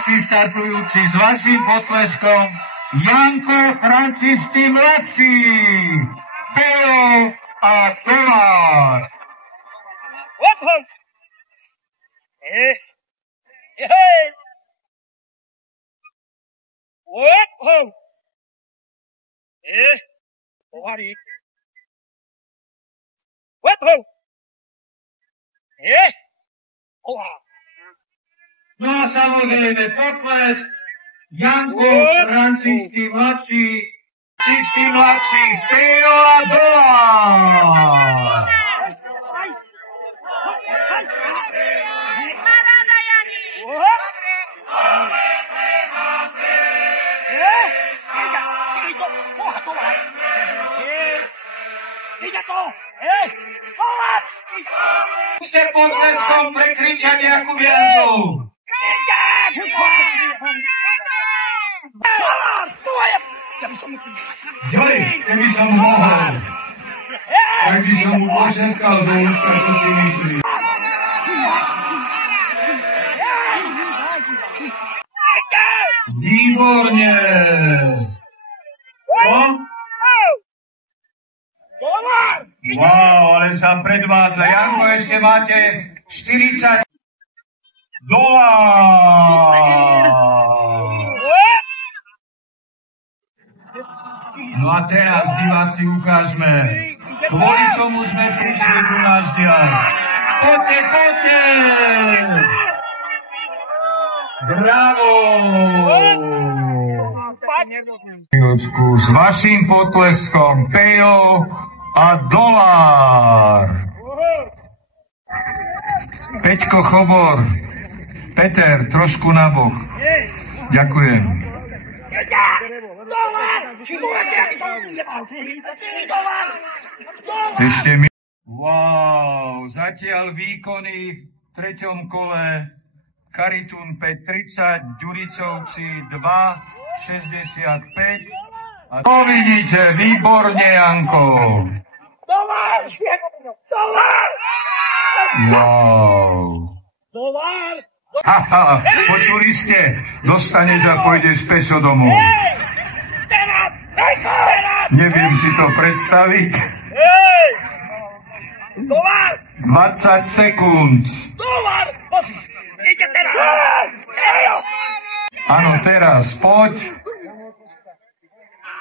ďalší štartujúci s vaším potleskom Janko Františky mladší, Pejo a Dolár. No a samozrejme potles Janko Františky mladší, Pejo a Dolár. Ste potleskom prekričia nejakú viazu. Joj, keby som mohol. Tak by som mu pošetkal do úška, čo si myslí. Výborne. Wow, ale sa predvádza. Janko, ešte máte 40 $. No a teraz, diváci, ukážme, kvôli čomu sme prišli tu náš diaľ. Poďte, poďte! Bravo! S vaším potleskom Pejo a Dolár. Peťko Chobor, Peter, trošku nabok. Ďakujem. Ešte mi... Wow, zatiaľ výkony v 3. kole Karitún 5:30, Ďuricovci 2:65. A to vidíte, výborne, Janko. Wow. Haha, počuli ste? Dostaneš a pôjdeš pešo domov. Neviem si to predstaviť. 20 sekúnd. Áno, teraz, poď.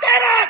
Teraz!